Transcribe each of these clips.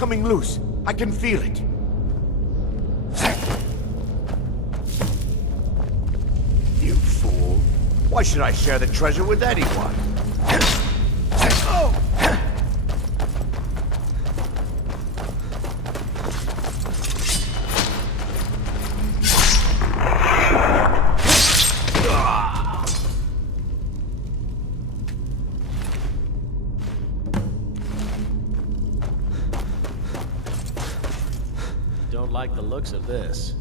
coming loose. I can feel it. You fool. Why should I share the treasure with anyone? Don't like the looks of this.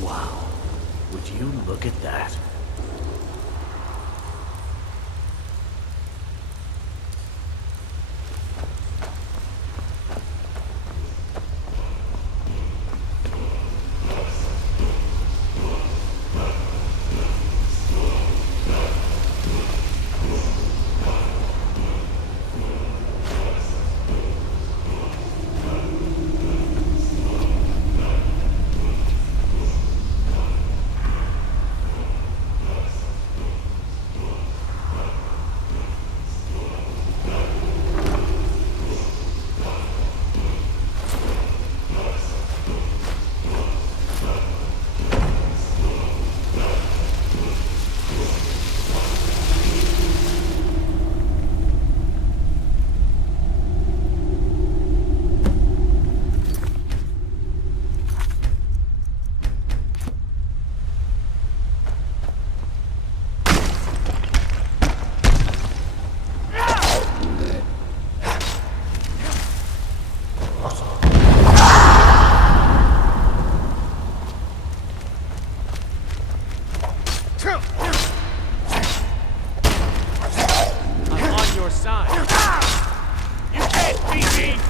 Wow. Would you look at that? I'm on your side. You can't beat me!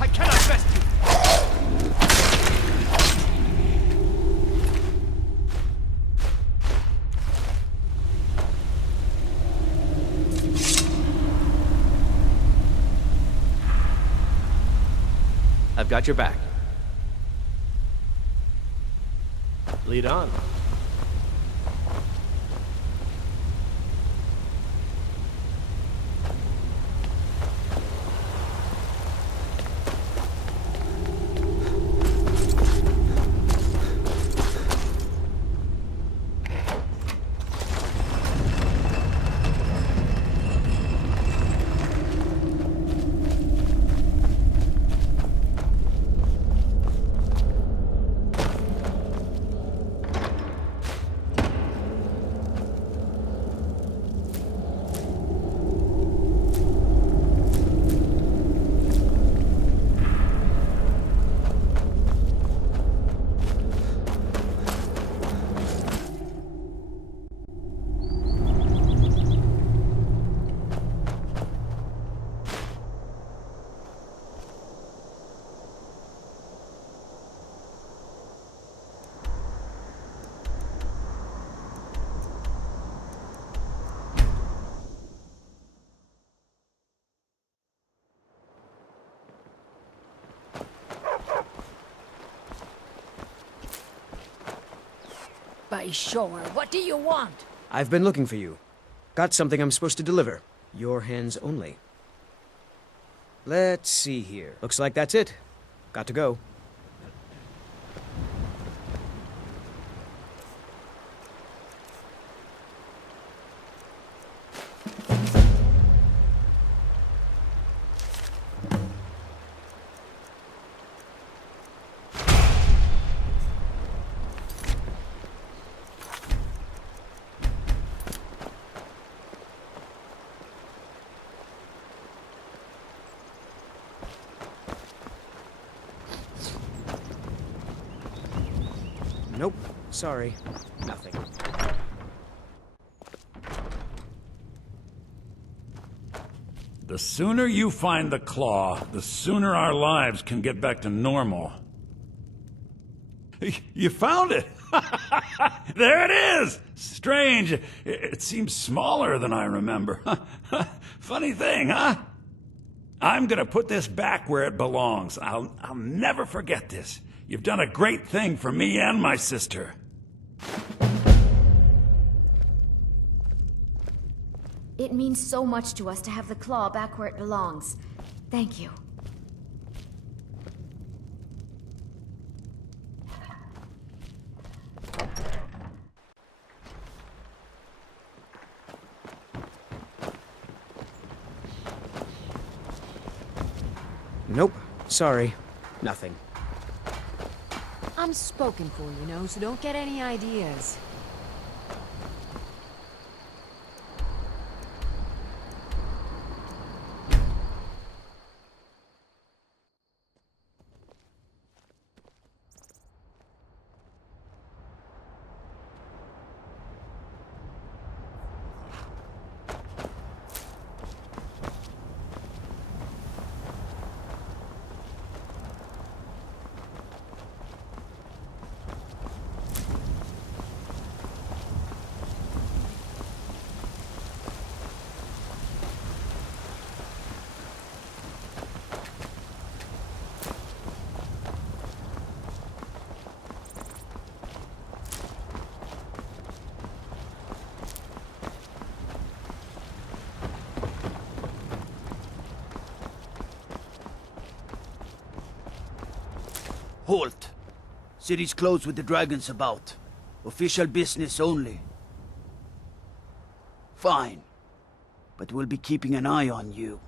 I cannot best you! I've got your back. Lead on. Why, sure. What do you want? I've been looking for you. Got something I'm supposed to deliver. Your hands only. Let's see here. Looks like that's it. Got to go. Nope. Sorry. Nothing. The sooner you find the claw, the sooner our lives can get back to normal. You found it! There it is! Strange. It seems smaller than I remember. Funny thing, huh? I'm gonna put this back where it belongs. I'll never forget this. You've done a great thing for me and my sister. It means so much to us to have the claw back where it belongs. Thank you. Nope. Sorry. Nothing. I'm spoken for, you know, so don't get any ideas. Halt! City's closed with the dragons about. Official business only. Fine. But we'll be keeping an eye on you.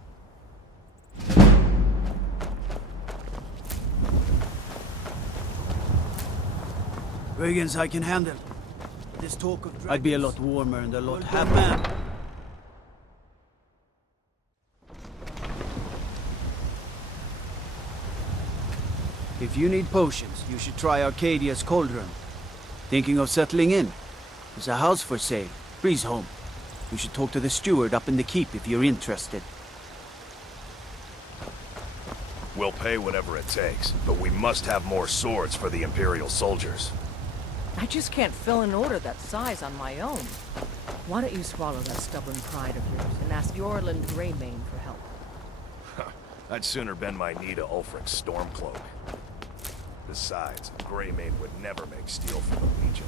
Dragons I can handle. This talk of dragons... I'd be a lot warmer and a lot happier. If you need potions, you should try Arcadia's Cauldron. Thinking of settling in? There's a house for sale. Breeze home. You should talk to the steward up in the keep if you're interested. We'll pay whatever it takes, but we must have more swords for the Imperial soldiers. I just can't fill an order that size on my own. Why don't you swallow that stubborn pride of yours and ask Yorland Greymane for help? I'd sooner bend my knee to Ulfric's Stormcloak. Besides, Greymane would never make steel for the Legion.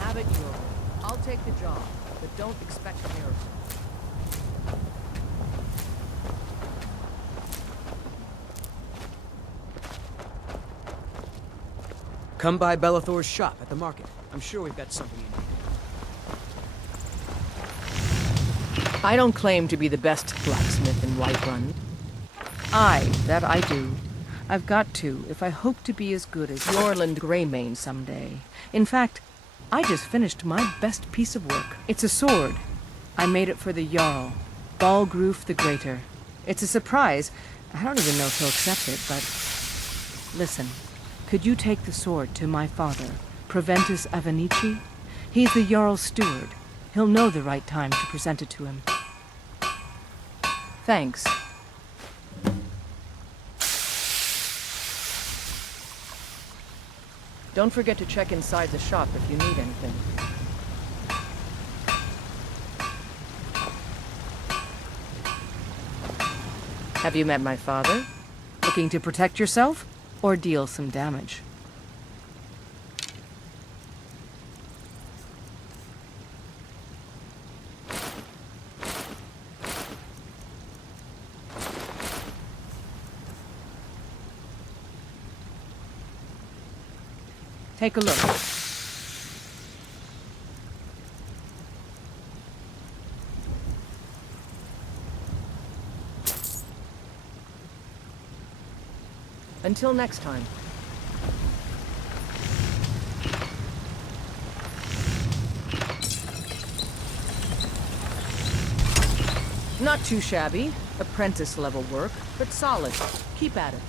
Have it your way. I'll take the job, but don't expect a miracle. Come by Bellathor's shop at the market. I'm sure we've got something in here. I don't claim to be the best blacksmith in Whiterun. That I do. I've got to, if I hope to be as good as Yorland Greymane someday. In fact, I just finished my best piece of work. It's a sword. I made it for the Jarl, Balgroof the Greater. It's a surprise. I don't even know if he'll accept it, but... Listen, could you take the sword to my father, Proventus Avenici? He's the Jarl's steward. He'll know the right time to present it to him. Thanks. Don't forget to check inside the shop if you need anything. Have you met my father? Looking to protect yourself or deal some damage? Take a look. Until next time. Not too shabby. Apprentice level work, but solid. Keep at it.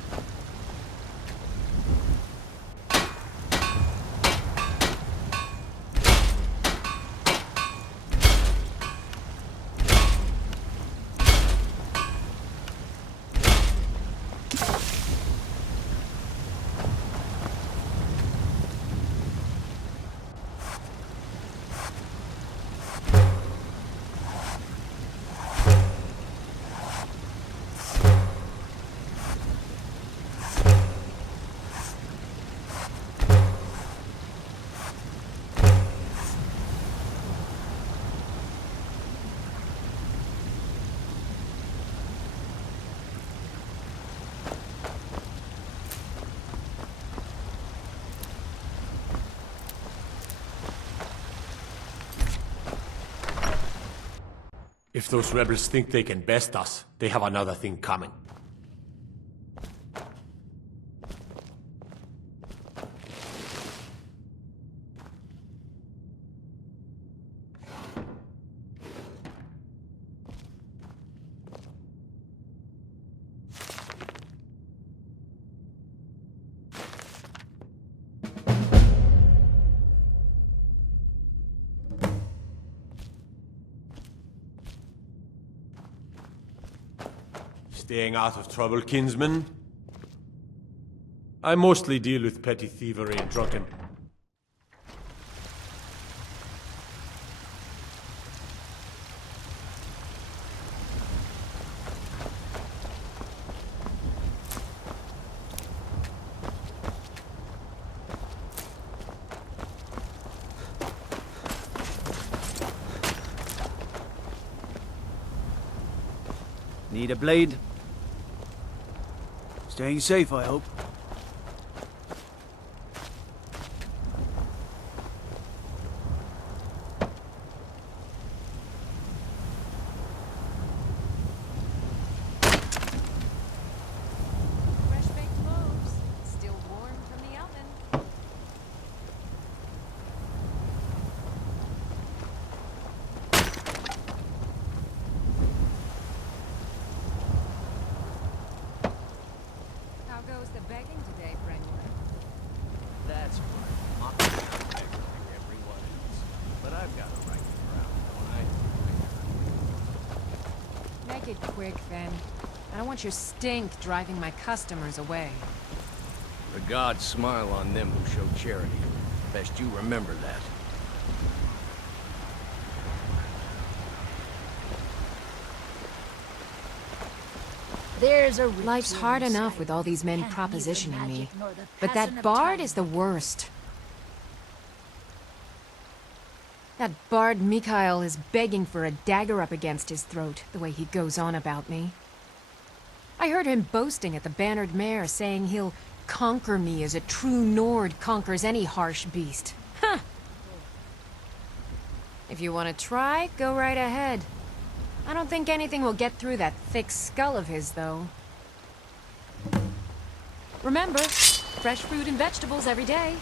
If those rebels think they can best us, they have another thing coming. Staying out of trouble, kinsman? I mostly deal with petty thievery and drunken... Need a blade? Staying safe, I hope. Fresh baked loaves, still warm from the oven. How goes the begging today, Brentwood? That's right. I'm begging everyone else. But I've got a right to ground, don't I? Make it quick, then. I don't want your stink driving my customers away. The gods smile on them who show charity. Best you remember that. There's a Life's hard enough with all these men propositioning me. But that bard is the worst. That bard Mikhail is begging for a dagger up against his throat, the way he goes on about me. I heard him boasting at the Bannered Mare, saying he'll conquer me as a true Nord conquers any harsh beast. Huh! If you want to try, go right ahead. I don't think anything will get through that thick skull of his, though. Remember, fresh fruit and vegetables every day.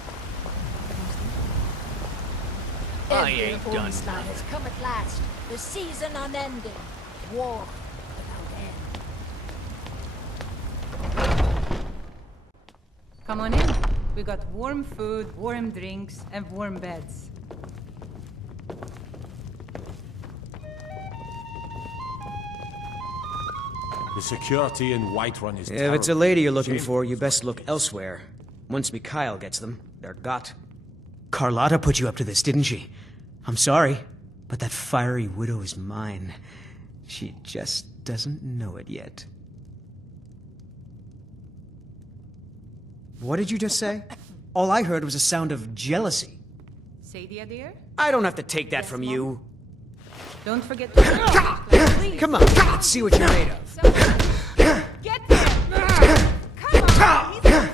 I ain't done onslaught has come at last. The season unending. War without end. Come on in. We got warm food, warm drinks, and warm beds. The security in Whiterun is terrible. If it's a lady you're looking for, you best look elsewhere. Once Mikhail gets them, they're got. Carlotta put you up to this, didn't she? I'm sorry, but that fiery widow is mine. She just doesn't know it yet. What did you just say? All I heard was a sound of jealousy. Sadia, dear? I don't have to take that from you. Don't forget to... Come on, let's see what you're made of. Get there! Come on! He's not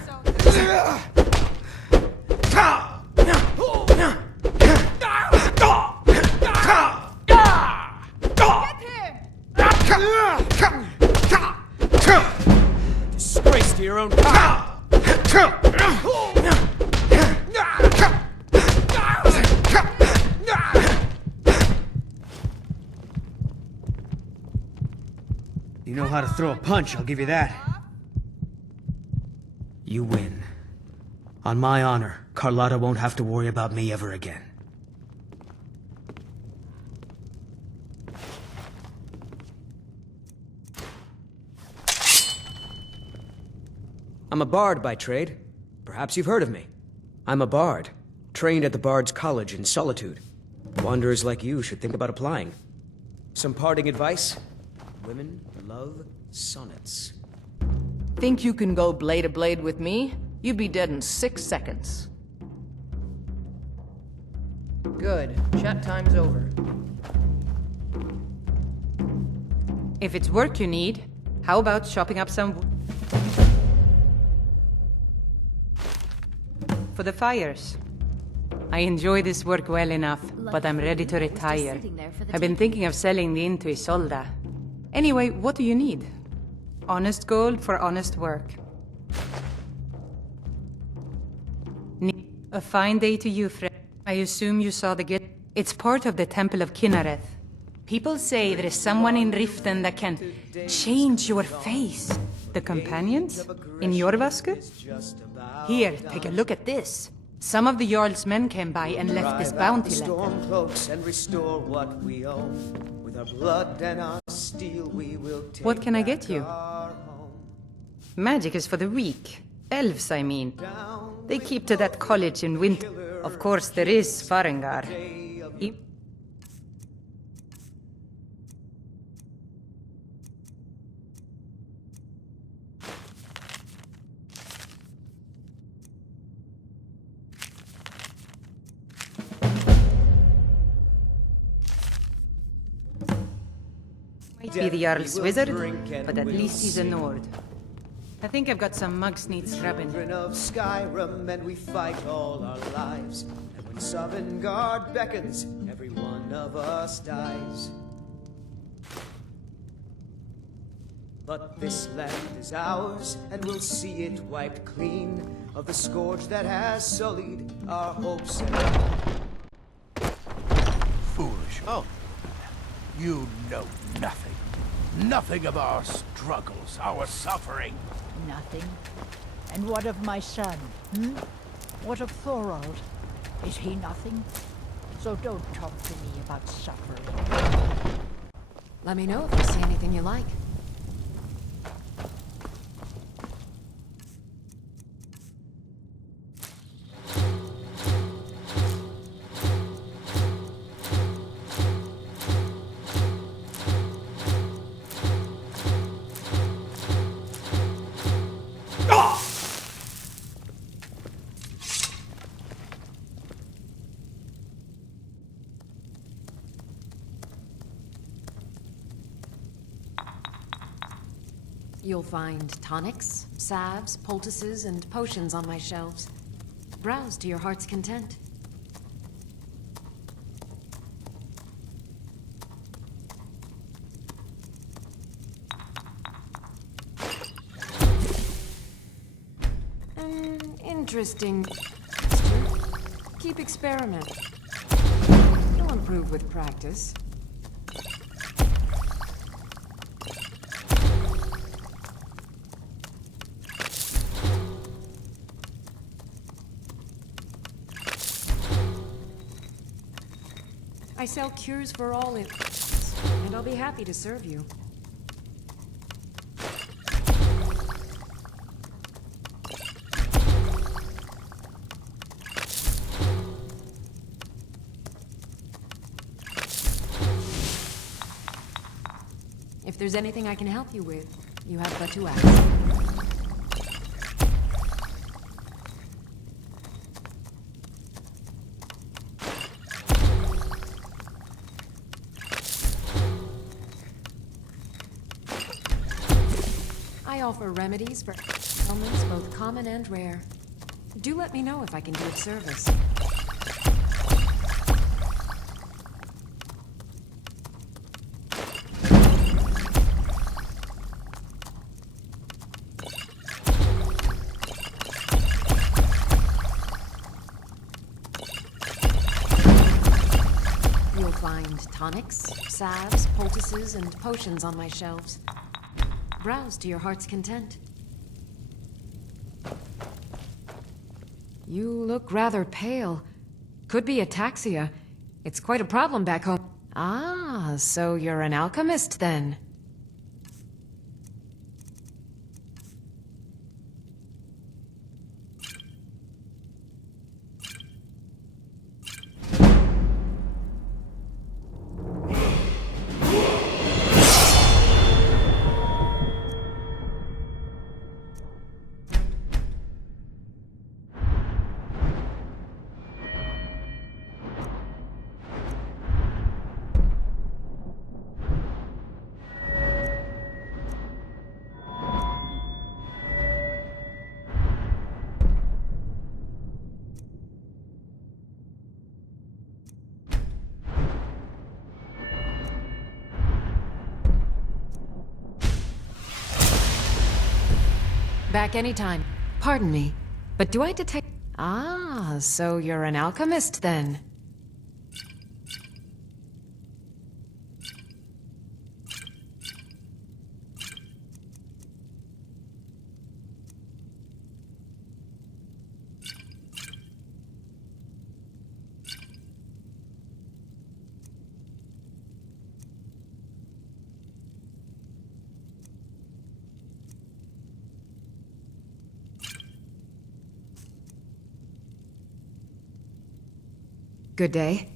so... to your own kind. You know how to throw a punch, I'll give you that. You win. On my honor, Carlotta won't have to worry about me ever again. I'm a bard by trade. Perhaps you've heard of me. I'm a bard, trained at the Bard's College in Solitude. Wanderers like you should think about applying. Some parting advice? Women love sonnets. Think you can go blade to blade with me? You'd be dead in 6 seconds. Good. Chat time's over. If it's work you need, how about chopping up some for the fires? I enjoy this work well enough, but I'm ready to retire. I've been thinking of selling the inn to Isolda. Anyway, what do you need? Honest gold for honest work. A fine day to you, friend. I assume you saw the gift. It's part of the Temple of Kinnareth. People say there is someone in Riften that can change your face. The companions? In Jorvaske? Here, take a look at this. Some of the Jarl's men came by and left this bounty letter. And restore what we own. With our blood and our steel, we will take What can I get you? our home. Magic is for the weak. Elves, I mean. They keep to that college in winter. Of course, there is Farengar. Might be the Jarl's wizard, but at least he's a Nord. I think I've got some mugs need scrubbing. Children of Skyrim, and we fight all our lives. And when Sovngarde beckons, every one of us dies. But this land is ours, and we'll see it wiped clean of the scourge that has sullied our hopes and Foolish. Oh, you know nothing. Nothing of our struggles, our suffering. Nothing. And what of my son? What of Thorald? Is he nothing? So don't talk to me about suffering. Let me know if you see anything you like. You'll find tonics, salves, poultices, and potions on my shelves. Browse to your heart's content. Interesting. Keep experimenting. You'll improve with practice. I sell cures for all illnesses, and I'll be happy to serve you. If there's anything I can help you with, you have but to ask. I offer remedies for ailments both common and rare. Do let me know if I can be of service. tonics, salves, poultices, and potions on my shelves. Browse to your heart's content. You look rather pale. Could be ataxia. It's quite a problem back home. Ah, so you're an alchemist then? Back anytime. Pardon me, but do I detect... Ah, so you're an alchemist then? Good day.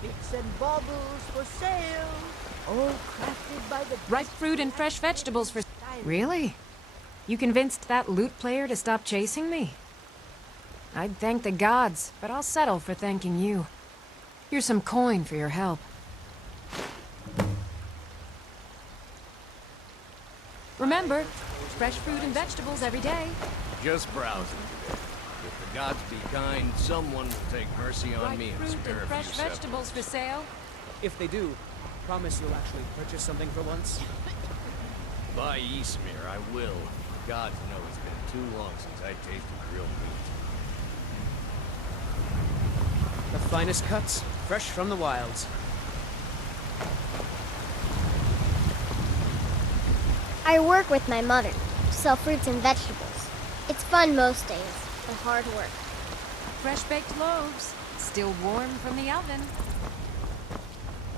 Bits and baubles for sale. All crafted by the Ripe fruit and fresh vegetables for... Really? You convinced that lute player to stop chasing me? I'd thank the gods, but I'll settle for thanking you. Here's some coin for your help. Remember, fresh fruit and vegetables every day. Just browsing today. If the gods be kind, someone will take mercy on me and Ripe fruit spare and a fresh few vegetables for sale. If they do, promise you'll actually purchase something for once. By Eastmere, I will. Gods know it's been too long since I tasted real meat. The finest cuts, fresh from the wilds. I work with my mother, sell fruits and vegetables. It's fun most days, but hard work. Fresh baked loaves, still warm from the oven.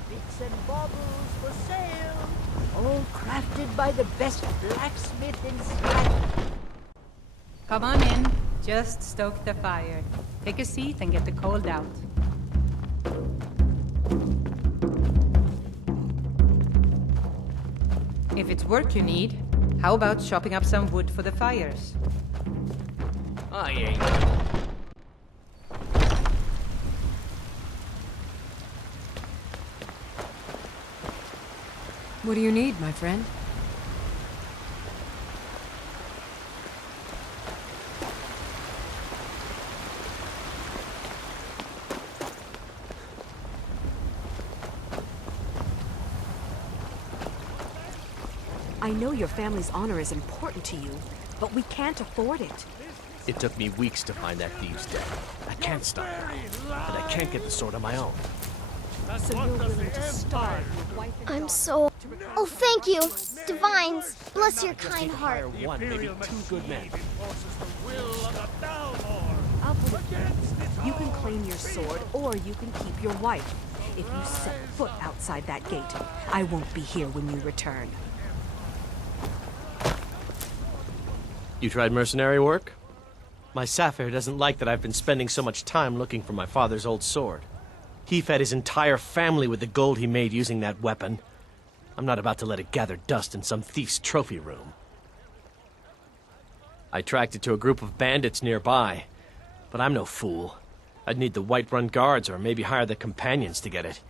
bits and baubles for sale. All crafted by the best blacksmith in Scotland. Come on in. Just stoke the fire. Take a seat and get the cold out. If it's work you need, how about chopping up some wood for the fires? I ain't. What do you need, my friend? I know your family's honor is important to you, but we can't afford it. It took me weeks to find that thieves' den. I can't stop it, but I can't get the sword on my own. So you're willing to starve your wife and I'm so... Oh, thank you, Divines. Bless your kind heart. Hire one, maybe two good men. I'll put it you can claim your sword, or you can keep your wife. If you set foot outside that gate, I won't be here when you return. You tried mercenary work? My Sapphire doesn't like that I've been spending so much time looking for my father's old sword. He fed his entire family with the gold he made using that weapon. I'm not about to let it gather dust in some thief's trophy room. I tracked it to a group of bandits nearby, but I'm no fool. I'd need the Whiterun guards or maybe hire the companions to get it.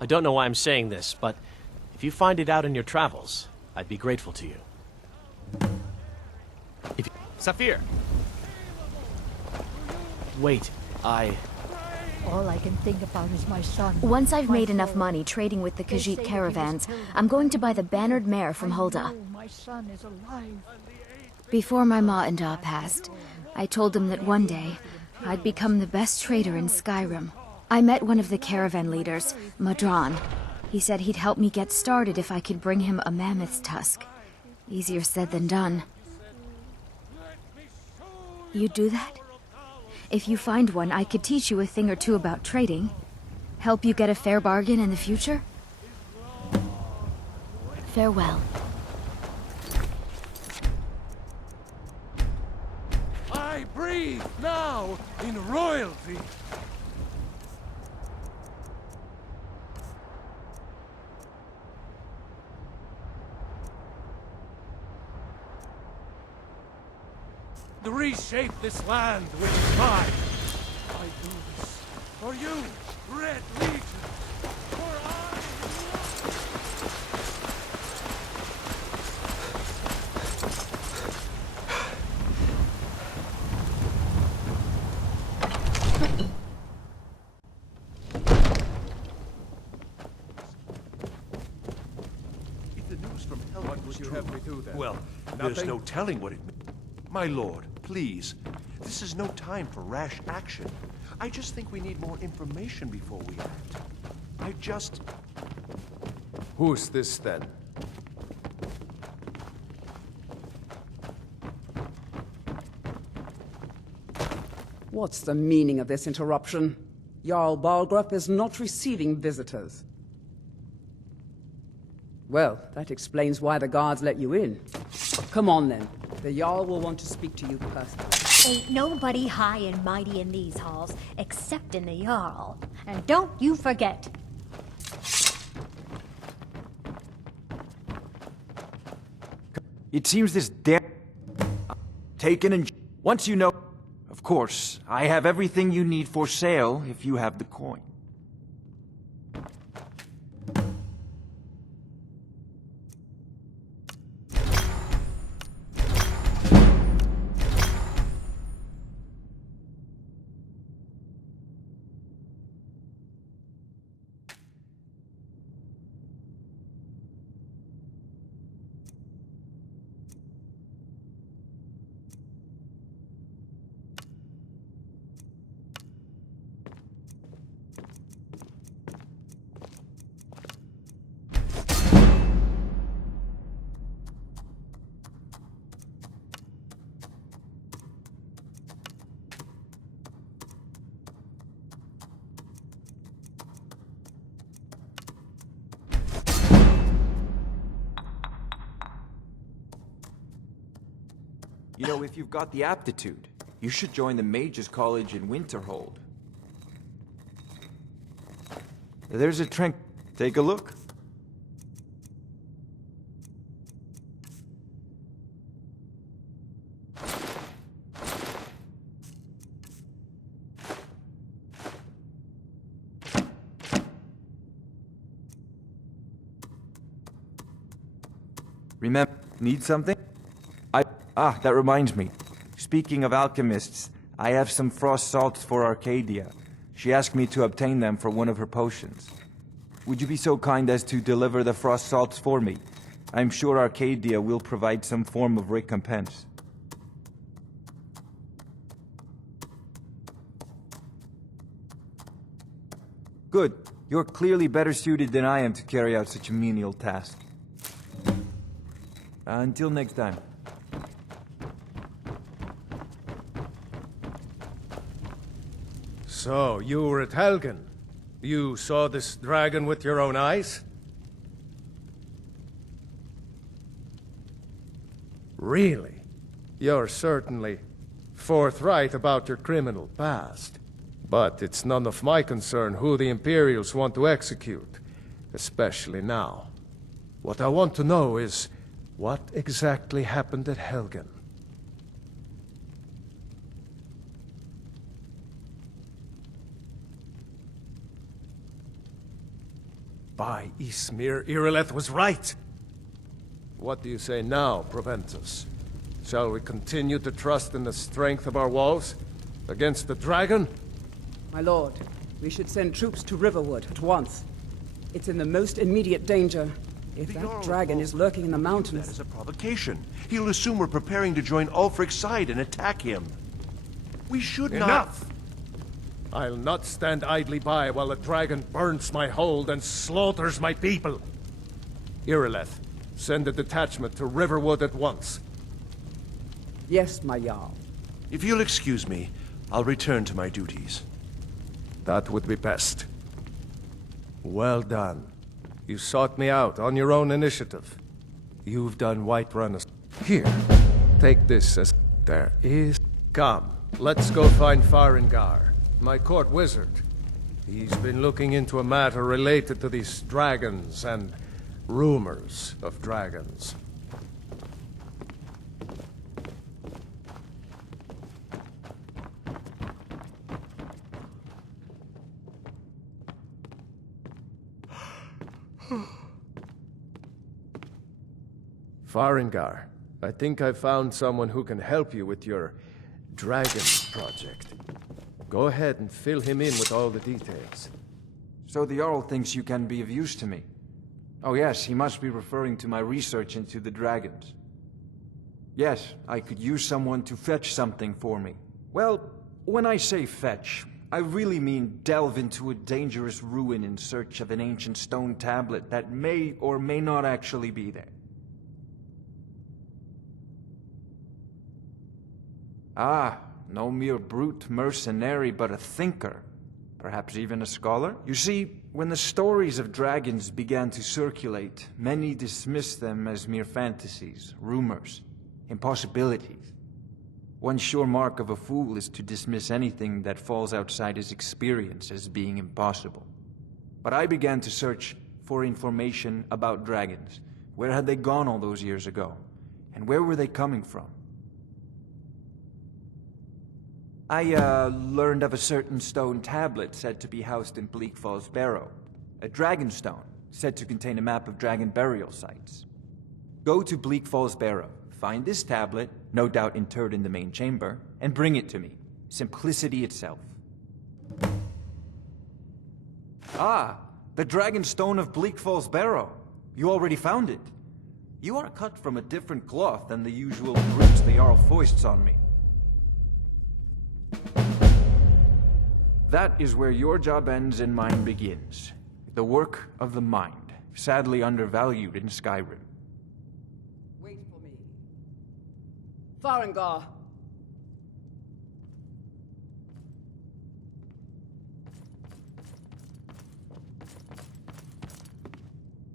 I don't know why I'm saying this, but if you find it out in your travels, I'd be grateful to you. Saphir! Wait, All I can think about is my son. Once I've my made enough Thor. money trading with the They say Khajiit that he was caravans, killed I'm by going to buy the Narupo. bannered mare from I Hulda. know my son is alive. Before my ma and Da passed, I told them that one day I'd become the best trader in Skyrim. I met one of the caravan leaders, Madran. He said he'd help me get started if I could bring him a mammoth's tusk. Easier said than done. You'd do that? If you find one, I could teach you a thing or two about trading. Help you get a fair bargain in the future? Farewell. I breathe now in royalty. To reshape this land which is mine. I do this for you, Red Legion. For If the news from hell was true, have me do then? well, there's no telling what it means. My lord, please, this is no time for rash action. I just think we need more information before we act. Who's this then? What's the meaning of this interruption? Jarl Balgrup is not receiving visitors. Well, that explains why the guards let you in. Come on then. The Jarl will want to speak to you personally. Ain't nobody high and mighty in these halls, except in the Jarl. And don't you forget. It seems this damn... taken and... Once you know... Of course, I have everything you need for sale if you have the coin. You know, if you've got the aptitude, you should join the Mages College in Winterhold. There's a trank. Take a look. Remember, need something? That reminds me. Speaking of alchemists, I have some frost salts for Arcadia. She asked me to obtain them for one of her potions. Would you be so kind as to deliver the frost salts for me? I'm sure Arcadia will provide some form of recompense. Good. You're clearly better suited than I am to carry out such a menial task. Until next time. So, you were at Helgen. You saw this dragon with your own eyes? Really? You're certainly forthright about your criminal past. But it's none of my concern who the Imperials want to execute, especially now. What I want to know is, what exactly happened at Helgen? By Ysmir, Irileth was right! What do you say now, Proventus? Shall we continue to trust in the strength of our walls? Against the dragon? My lord, We should send troops to Riverwood at once. It's in the most immediate danger. If The that Jarl dragon will is lurking in the view mountains... that as a provocation. He'll assume we're preparing to join Ulfric's side and attack him. We should not... Enough! I'll not stand idly by while the dragon burns my hold and slaughters my people. Irileth, send a detachment to Riverwood at once. Yes, my Jarl. If you'll excuse me, I'll return to my duties. That would be best. Well done. You sought me out on your own initiative. You've done Whiterun a... Here, take this as... There is... Come, let's go find Farengar, my court wizard. He's been looking into a matter related to these dragons and rumors of dragons. Farengar, I think I've found someone who can help you with your dragon project. Go ahead and fill him in with all the details. So the Jarl thinks you can be of use to me. Oh yes, he must be referring to my research into the dragons. Yes, I could use someone to fetch something for me. Well, when I say fetch, I really mean delve into a dangerous ruin in search of an ancient stone tablet that may or may not actually be there. Ah, no mere brute mercenary, but a thinker. Perhaps even a scholar? You see, when the stories of dragons began to circulate, many dismissed them as mere fantasies, rumors, impossibilities. One sure mark of a fool is to dismiss anything that falls outside his experience as being impossible. But I began to search for information about dragons. Where had they gone all those years ago? And where were they coming from? I learned of a certain stone tablet said to be housed in Bleak Falls Barrow. A dragon stone, said to contain a map of dragon burial sites. Go to Bleak Falls Barrow, find this tablet, no doubt interred in the main chamber, and bring it to me. Simplicity itself. Ah, the dragon stone of Bleak Falls Barrow. You already found it. You are cut from a different cloth than the usual brutes the Jarl foists on me. That is where your job ends and mine begins. The work of the mind, sadly undervalued in Skyrim. Wait for me. Farengar!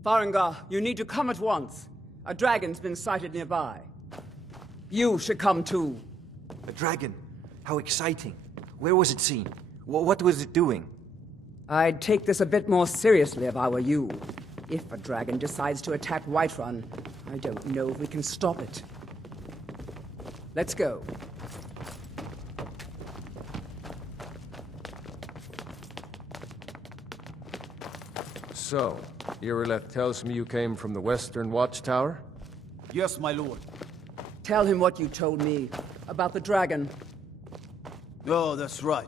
Farengar, you need to come at once. A dragon's been sighted nearby. You should come too. A dragon? How exciting. Where was it seen? What was it doing? I'd take this a bit more seriously if I were you. If a dragon decides to attack Whiterun, I don't know if we can stop it. Let's go. So, Irileth tells me you came from the Western Watchtower? Yes, my lord. Tell him what you told me about the dragon. Oh, that's right.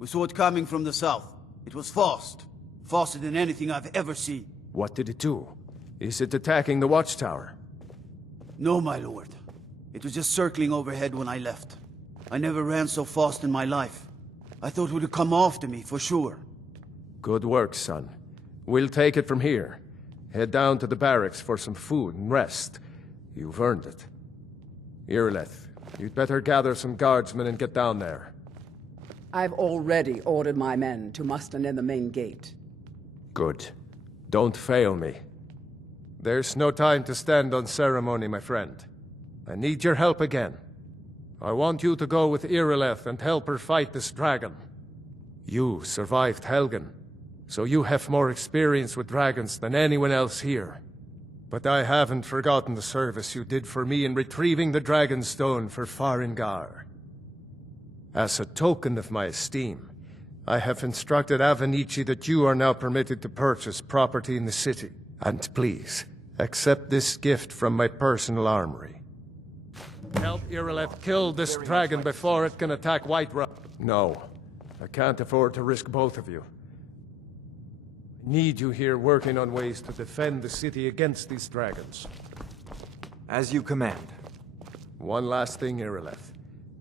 We saw it coming from the south. It was fast. Faster than anything I've ever seen. What did it do? Is it attacking the Watchtower? No, my lord. It was just circling overhead when I left. I never ran so fast in my life. I thought it would come after me, for sure. Good work, son. We'll take it from here. Head down to the barracks for some food and rest. You've earned it. Irileth, you'd better gather some guardsmen and get down there. I've already ordered my men to muster near the main gate. Good. Don't fail me. There's no time to stand on ceremony, my friend. I need your help again. I want you to go with Irileth and help her fight this dragon. You survived Helgen, so you have more experience with dragons than anyone else here. But I haven't forgotten the service you did for me in retrieving the Dragon Stone for Farengar. As a token of my esteem, I have instructed Avenici that you are now permitted to purchase property in the city. And please, accept this gift from my personal armory. Help Irileth kill this dragon before it can attack Whiterun. No. I can't afford to risk both of you. I need you here working on ways to defend the city against these dragons. As you command. One last thing, Irileth.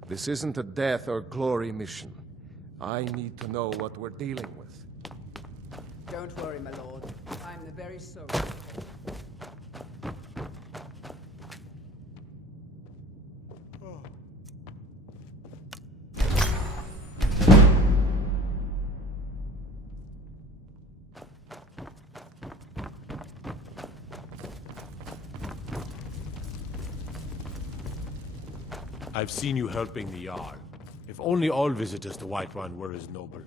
This isn't a death or glory mission. I need to know what we're dealing with. Don't worry, my lord. I'm the very soul. I've seen you helping the Jarl. If only all visitors to Whiterun were as noble.